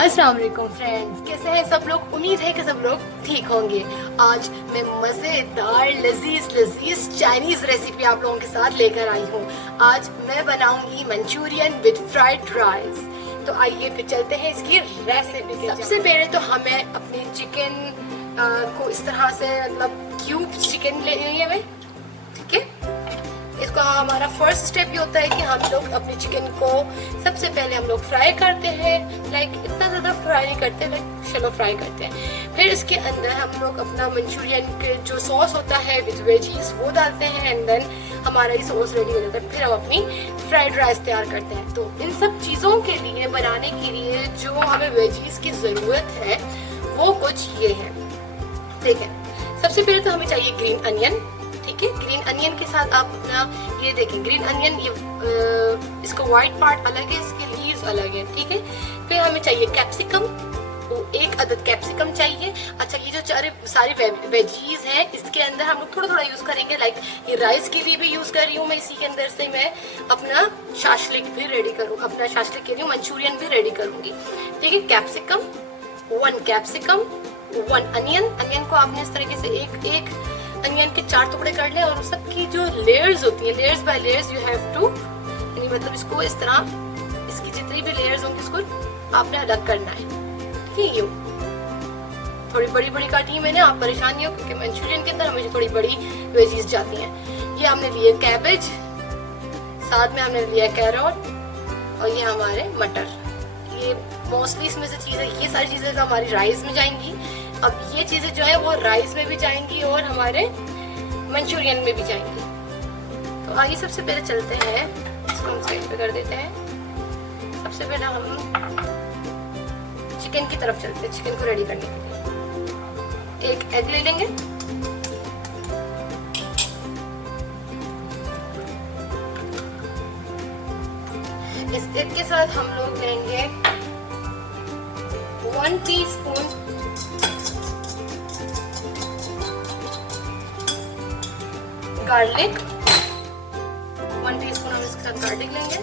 अस्सलाम वालेकुम फ्रेंड्स, कैसे हैं सब लोग। उम्मीद है कि सब लोग ठीक होंगे। आज मैं मज़ेदार लजीज चाइनीज़ रेसिपी आप लोगों के साथ लेकर आई हूँ। आज मैं बनाऊंगी मंचूरियन विद फ्राइड राइस। तो आइए फिर चलते हैं इसकी रेसिपी। सबसे पहले तो हमें अपने चिकन को इस तरह से मतलब क्यूब चिकन ले लेंगे हमें, ठीक है। इसका हमारा फर्स्ट स्टेप ये होता है कि हम लोग अपने चिकन को सबसे पहले हम लोग फ्राई करते हैं। लाइक इतना ज़्यादा फ्राई नहीं करते, लाइक शैलो फ्राई करते हैं। फिर इसके अंदर हम लोग अपना मंचूरियन के जो सॉस होता है विद वेजीज वो डालते हैं एंड देन हमारा ये सॉस रेडी हो जाता है। फिर हम अपनी फ्राइड राइस तैयार करते हैं। तो इन सब चीज़ों के लिए बनाने के लिए जो हमें वेजीज की ज़रूरत है वो कुछ ये है। ठीक है, सबसे पहले तो हमें चाहिए ग्रीन अनियन। ठीक है, ग्रीन अनियन के साथ आप अपना ये देखें, ग्रीन अनियन ये इसका व्हाइट पार्ट अलग है, इसके लीव्स अलग है। ठीक है, फिर हमें चाहिए कैप्सिकम, वो 1 अदद कैप्सिकम चाहिए। अच्छा, ये जो सारी वेजीज हैं इसके अंदर हम लोग थोड़ा थोड़ा यूज करेंगे। लाइक ये राइस के लिए भी यूज कर रही हूँ मैं, इसी के अंदर से मैं अपना शाशलिक भी रेडी करूँ, अपना शाशलिक के लिए मंचूरियन भी रेडी करूंगी। ठीक है, कैप्सिकम 1 कैप्सिकम 1 अनियन। अनियन को आपने इस तरीके से एक अनियन के 4 टुकड़े कर ले और सबकी जो लेयर्स होती है, layers by layers you have to, यानी मतलब इसको इस तरह, इसकी जितनी भी लेयर्स होंगी इसको आपने अलग करना है। ठीक है, यूं थोड़ी बड़ी बड़ी काटी है मैंने, आप परेशान नहीं हो क्योंकि मंचूरियन के अंदर हमेशा थोड़ी बड़ी वेजीज जाती हैं। ये हमने लिए कैबेज, साथ में हमने लिया कैरोट और ये हमारे मटर। ये मोस्टली इसमें से चीज़ें, ये सारी चीज़ें तो हमारी राइस में जाएंगी। अब ये चीज़ें जो है वो राइस में भी जाएंगी और हमारे मंचूरियन में भी जाएंगी। तो आइए सबसे पहले चलते हैं, इसको हम साइड पे कर देते हैं। सबसे पहले हम चिकन की तरफ चलते हैं, चिकन को रेडी करने के लिए। 1 एग ले लेंगे, इस एग के साथ हम लोग लेंगे 1 टीस्पून गार्लिक, 1 टीस्पून हम इसके साथ गार्लिक लेंगे।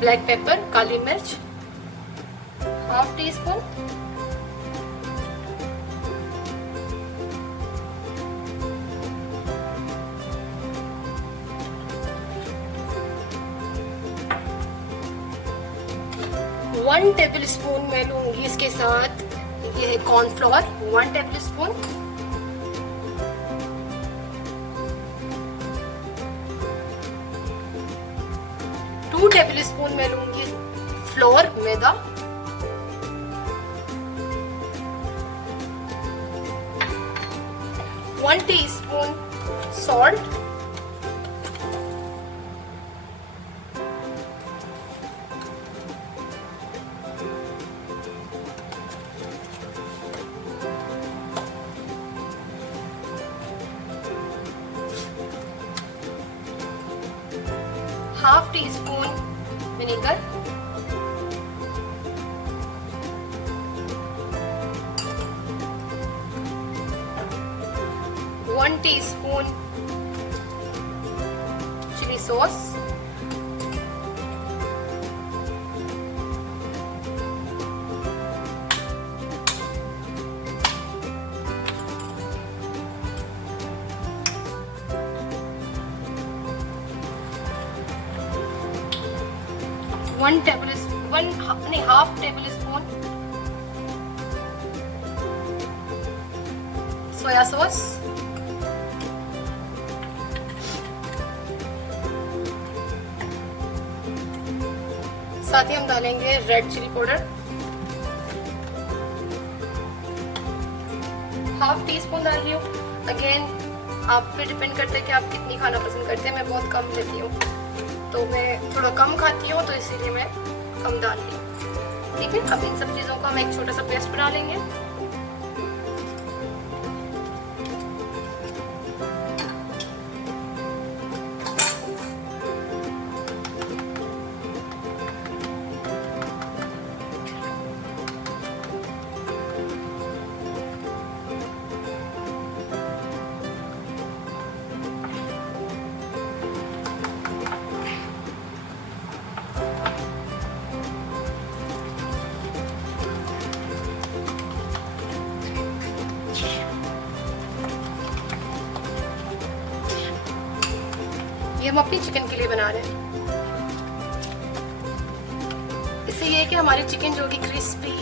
ब्लैक पेपर, काली मिर्च 1/2 टीस्पून। वन टेबल स्पून मैं लूंगी इसके साथ, ये है cornflour 1 tablespoon. Two tablespoon मैं लूंगी फ्लोर मैदा। 1 teaspoon salt. Half teaspoon vinegar. One teaspoon chilli sauce. Half tablespoon soya sauce. साथ ही हम डालेंगे red chilli powder, half teaspoon डाल रही हूँ। अगेन आप पे डिपेंड करता है कि आप कितनी खाना पसंद करते हैं। मैं बहुत कम लेती हूँ, तो मैं थोड़ा कम खाती हूँ, तो इसीलिए मैं कम डाल रही हूँ। ठीक है, अब इन सब चीज़ों का हम एक छोटा सा पेस्ट बना लेंगे। हम अपनी चिकन के लिए बना रहे हैं। इससे ये है कि हमारी चिकन जो कि क्रिस्पी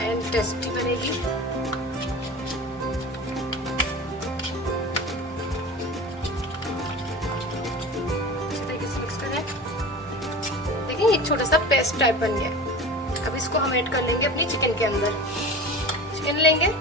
एंड टेस्टी बनेगी। अच्छे तरीके से मिक्स करें। देखिए एक छोटा सा पेस्ट टाइप बन गया। अब इसको हम ऐड कर लेंगे अपनी चिकन के अंदर। चिकन लेंगे,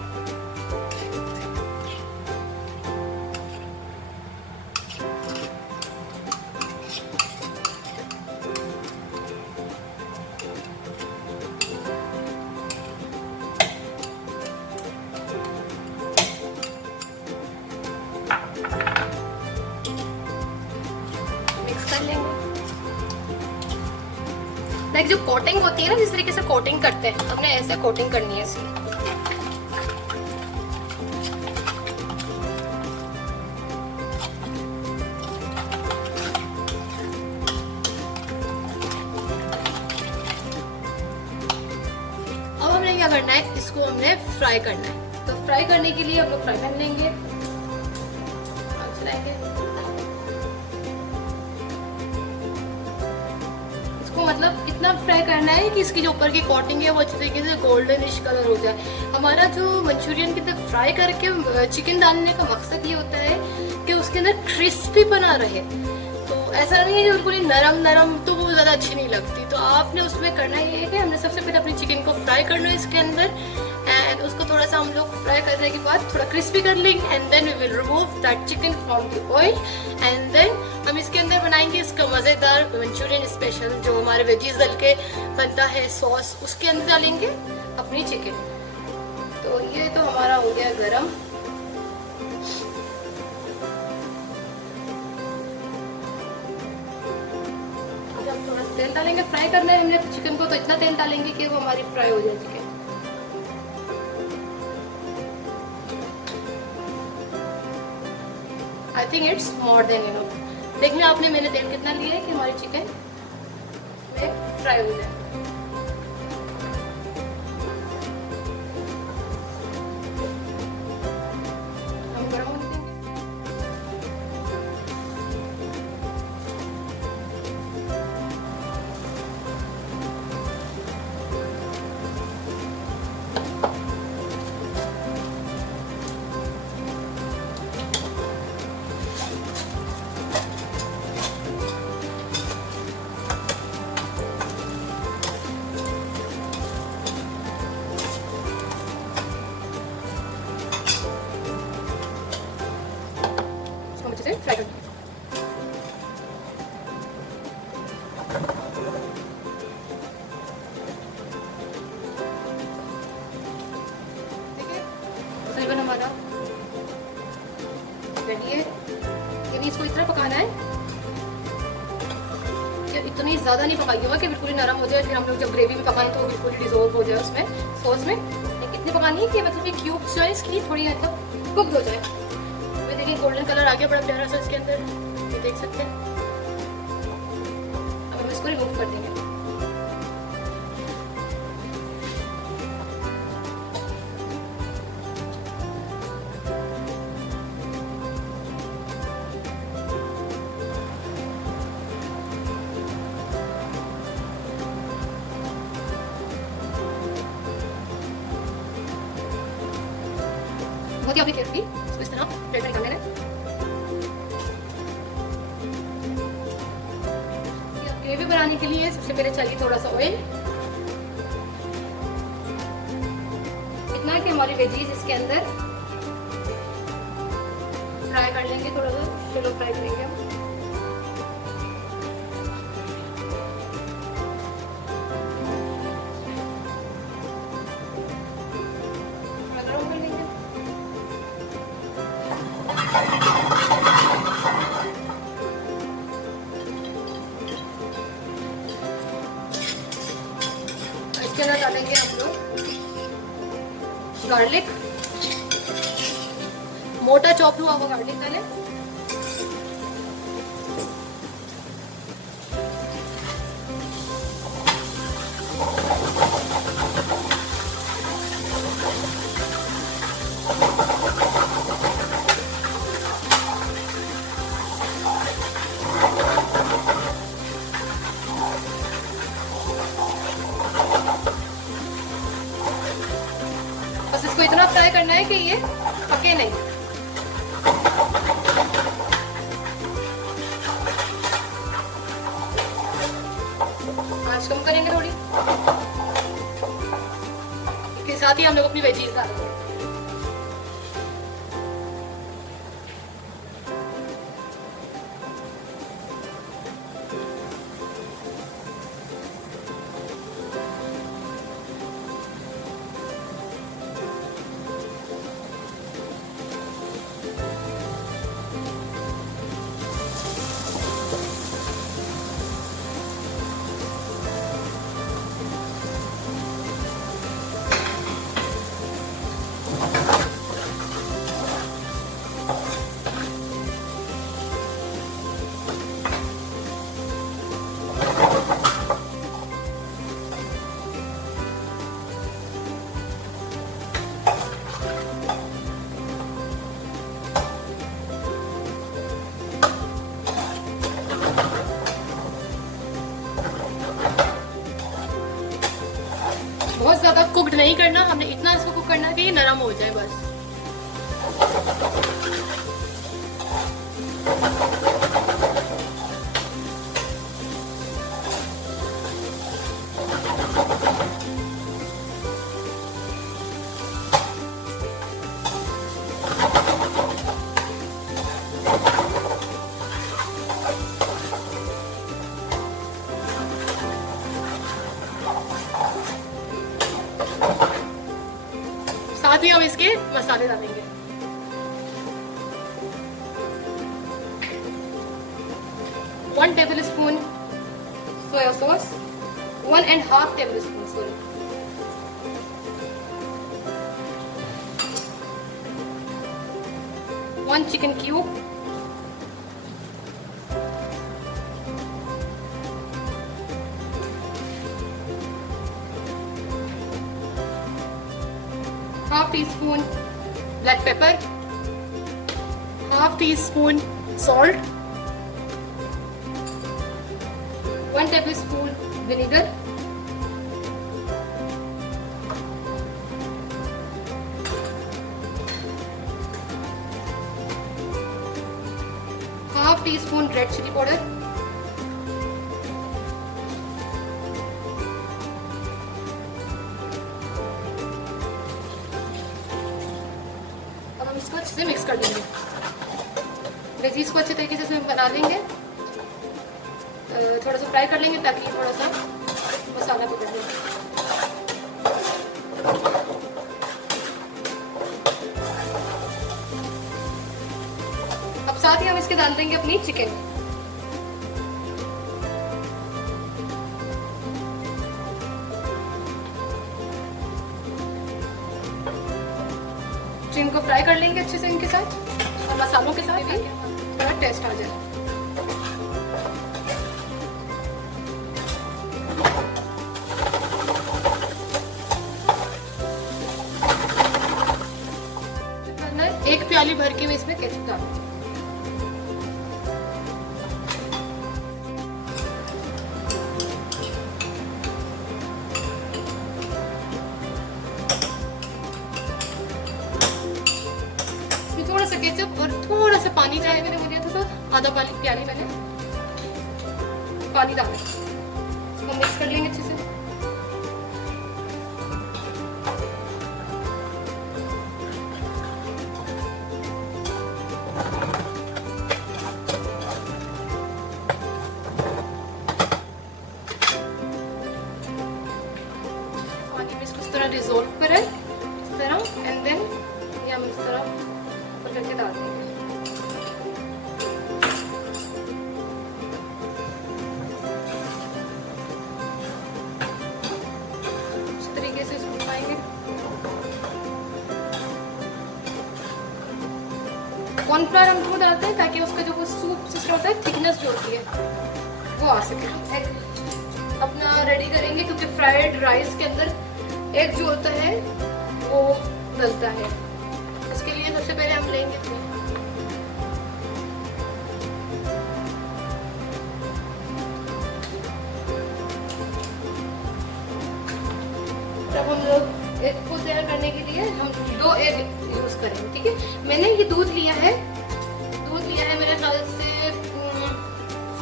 कर लेंगे। लाइक जो कोटिंग होती है ना, जिस तरीके से कोटिंग करते हैं, हमने ऐसे कोटिंग करनी है इसकी। अब हमने क्या करना है, इसको हमने फ्राई करना है। तो फ्राई करने के लिए हम लोग फ्राई पैन लेंगे, चलाएंगे। मतलब इतना फ्राई करना है कि इसकी जो ऊपर की कोटिंग है वो अच्छी तरीके से गोल्डनिश कलर हो जाए। हमारा जो मंचूरियन की तरफ फ्राई करके चिकन डालने का मकसद ये होता है कि उसके अंदर क्रिस्पी बना रहे। तो ऐसा नहीं है कि बिल्कुल ही नरम नरम, तो वो ज़्यादा अच्छी नहीं लगती। तो आपने उसमें करना ये है कि हमने सबसे पहले अपनी चिकन को फ्राई करना है इसके अंदर, एंड उसको थोड़ा सा हम लोग फ्राई करने के बाद थोड़ा क्रिस्पी कर लेंगे, and then we will remove that chicken from the oil, and then हम इसके अंदर बनाएंगे इसका मज़ेदार मंचूरियन स्पेशल जो हमारे वेजीज डल के बनता है सॉस, उसके अंदर डालेंगे अपनी चिकन। तो ये तो हमारा हो गया गरम। अब थोड़ा तेल डालेंगे, फ्राई करना है हमने चिकन को, तो इतना तेल डालेंगे कि वो हमारी फ्राई हो जाए chicken. I think it's more than enough. देखना आपने मैंने तेल कितना लिया है कि हमारी चिकन में फ्राई हो जाए। हम गरम होने देंगे। फ्राई कर तकरीबन हमारा रेडी है। ये भी इसको इस तरह पकाना है कि इतनी ज़्यादा नहीं पकाई होगा कि बिल्कुल ही नरम हो जाए, फिर हम लोग जब ग्रेवी में पकाएं तो बिल्कुल ही डिजोल्व हो जाए उसमें सॉस में। लेकिन इतनी पकानी है कि मतलब ये क्यूब्स जो है इसकी थोड़ी मतलब कुक हो जाए। देखिए गोल्डन कलर आ गया बड़ा प्यारा सा इसके अंदर, ये देख सकते हैं। अब हम इसको रिमूव कर देंगे। बहुत ही आपने केयर की इसको इस तरह प्लेट में निकाल लेना है। ग्रेवी बनाने के लिए सबसे पहले चाहिए थोड़ा सा ऑयल, इतना कि हमारी वेजीज इसके अंदर फ्राई कर लेंगे, थोड़ा सा शैलो फ्राई करेंगे हम। इसके अंदर डालेंगे हम लोग गार्लिक, मोटा चॉप हुआ हुआ गार्लिक डालें। कि ये पके नहीं। आंच कम करेंगे थोड़ी, इसके साथ ही हम लोग अपनी वेजीज डालेंगे। बहुत ज्यादा कुक्ड नहीं करना, हमने इतना इसको कुक करना है कि ये नरम हो जाए बस। साथ ही हम इसके मसाले डालेंगे। One tablespoon soya sauce, 1.5 tablespoon sorry, one chicken cube, half teaspoon black pepper, half teaspoon salt, 1 tablespoon vinegar, half teaspoon red chilli powder, इसको अच्छे से मिक्स कर लेंगे। वेजीज को अच्छे तरीके से इसमें बना लेंगे, थोड़ा सा फ्राई कर लेंगे ताकि ये थोड़ा सा मसाला पकड़ ले। अब साथ ही हम इसके डाल देंगे अपनी चिकन। चिकन को फ्राई कर लेंगे अच्छे से इनके साथ और मसालों के साथ भी थोड़ा टेस्ट आ जाए। एक प्याली भर के मैं इसमें केचप डालूंगी। थोड़ा सा केचप और थोड़ा सा पानी चाहिए, मैंने बोला था तो आधा प्याली मैंने पानी डाला। इसको मिक्स कर लेंगे अच्छे से। पानी में इसको इस तरह डिजोल्व करें इस तरह, एंड देन ये हम इस तरह करके डाल देंगे। इस तरीके से इसको बनाएंगे। कॉर्नफ्लावर हम क्यों डालते हैं ताकि उसका जो वो सूप सिस्टम होता है, थिकनेस जो होती है वो आ सके। एग अपना रेडी करेंगे क्योंकि फ्राइड राइस के अंदर एग जो होता है वो डलता है। इसके लिए सबसे पहले हम लेंगे जब हम लोग एग को तैयार करने के लिए हम 2 एग यूज करेंगे, ठीक है। मैंने ये दूध लिया है मेरे ख्याल से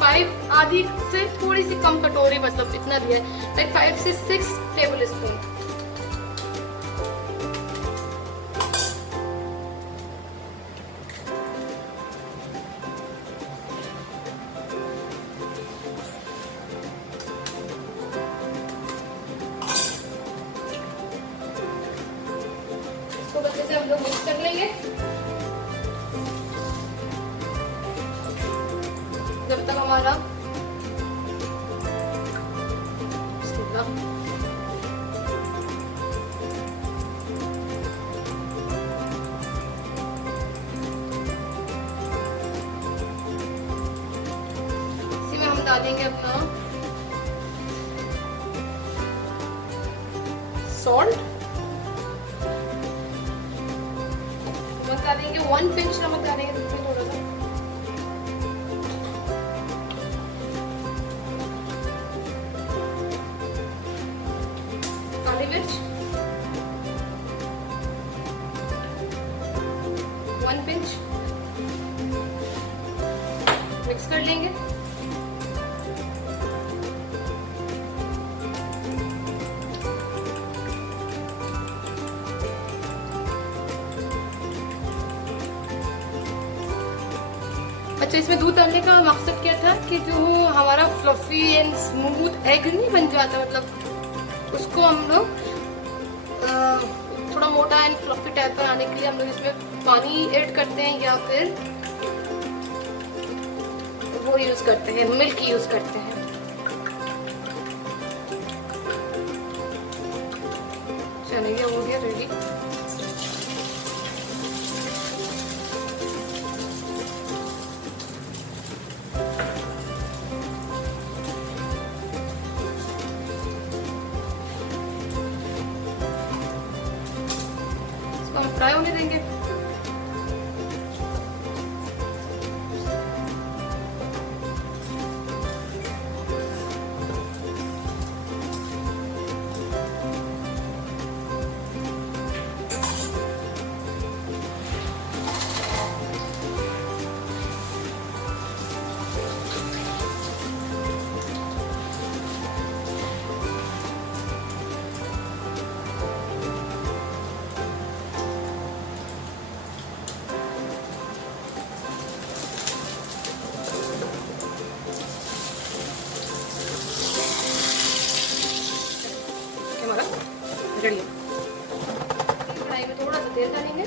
5 आधी से थोड़ी सी कम कटोरी, मतलब इतना लिया है, लाइक 5 से 6 टेबल स्पून। इसको अच्छे से हम लोग मिक्स कर लेंगे जब तक हमारा इसी में हम डालेंगे अपना सॉल्ट, नमक डालेंगे, 1 पिंच नमक डालेंगे थोड़ा सा, काली मिर्च 1 पिंच, मिक्स कर लेंगे। अच्छा, इसमें दूध डालने का मकसद क्या था कि जो हमारा फ्लफी एंड स्मूथ एग नहीं बन जाता, मतलब उसको हम लोग थोड़ा मोटा एंड फ्लफी टाइप पर आने के लिए हम लोग इसमें पानी ऐड करते हैं या फिर वो यूज करते हैं, मिल्क यूज करते हैं। चलिए ये हो गया रेडी। इसको हम फ्राई होने देंगे। रेडी है। कढ़ाई में थोड़ा सा तेल डालेंगे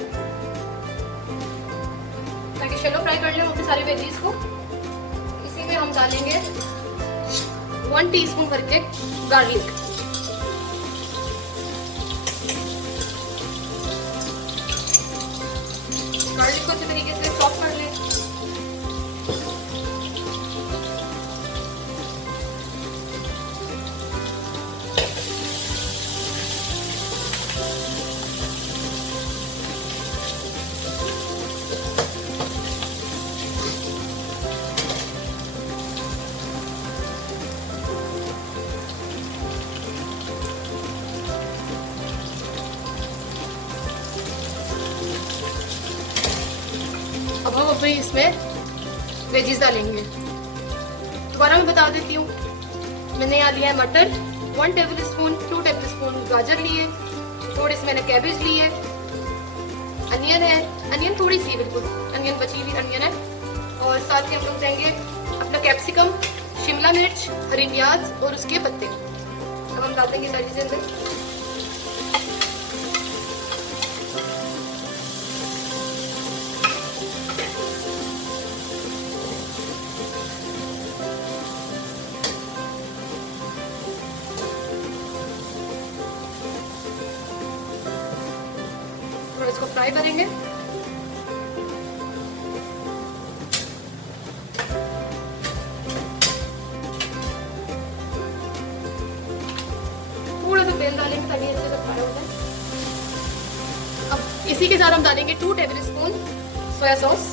ताकि शैलो फ्राई कर लें अपनी सारी वेजीज को। इसी में हम डालेंगे 1 टीस्पून भर के गार्लिक, गार्लिक को अच्छे तरीके से चॉप कर लें। अब हम अपने इसमें वेजीज डालेंगे। दोबारा मैं बता देती हूँ, मैंने यहाँ लिया है मटर 1 टेबल स्पून, 2 टेबल स्पून गाजर लिए, थोड़े से मैंने कैबेज लिए, अनियन है, अनियन थोड़ी सी बिल्कुल अनियन बची हुई अनियन है, और साथ में हम लोग देंगे अपना कैप्सिकम, शिमला मिर्च, हरी प्याज और उसके पत्ते। अब हम डाल देंगे सारी चीज़ें अंदर। इसको फ्राई करेंगे। थोड़ा सा तेल डालेंगे ताकि अच्छे से फ्राई हो जाए। अब इसी के साथ हम डालेंगे 2 table spoon soya sauce,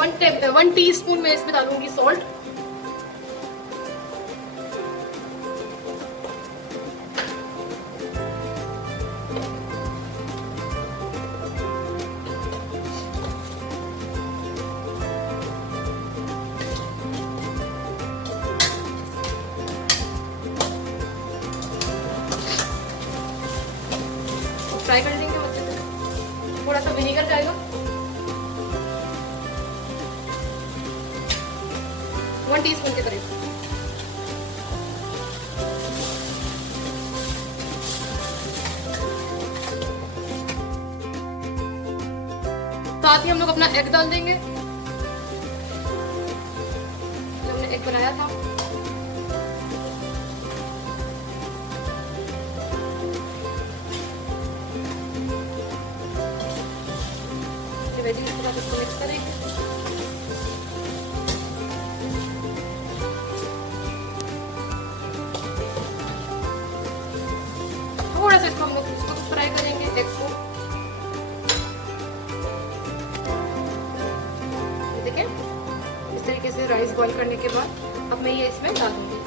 1 teaspoon मैं इसमें डालूंगी सॉल्ट। फ्राई कर देंगे अच्छे से। थोड़ा सा विनेगर जाएगा, 1 टीस्पून के करीब। साथ ही हम लोग अपना एग डाल देंगे, जो हमने एग बनाया था। वेजिटेबल के साथ इसको मिक्स करेंगे। थोड़ा सा इसको हम लोग इसको फ्राई करेंगे एग को। देखिए इस तरीके से राइस बॉईल करने के बाद अब मैं ये इसमें डाल दूंगी।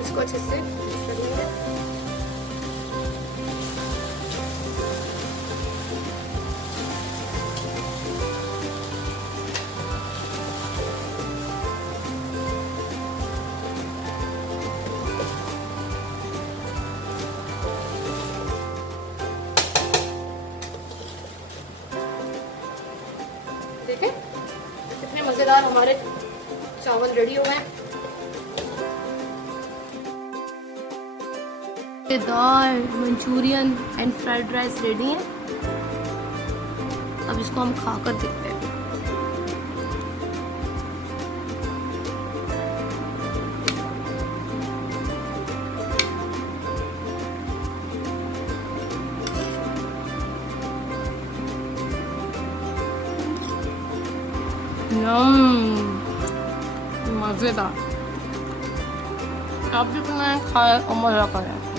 इसको अच्छे से कर लेंगे। देखिए कितने मजेदार हमारे चावल रेडी हो गए हैं। दाल, Manchurian and fried rice ready है। अब इसको हम खाकर देखते हैं। मजेदार। आप भी बनाएं, खाएं और मजा करें।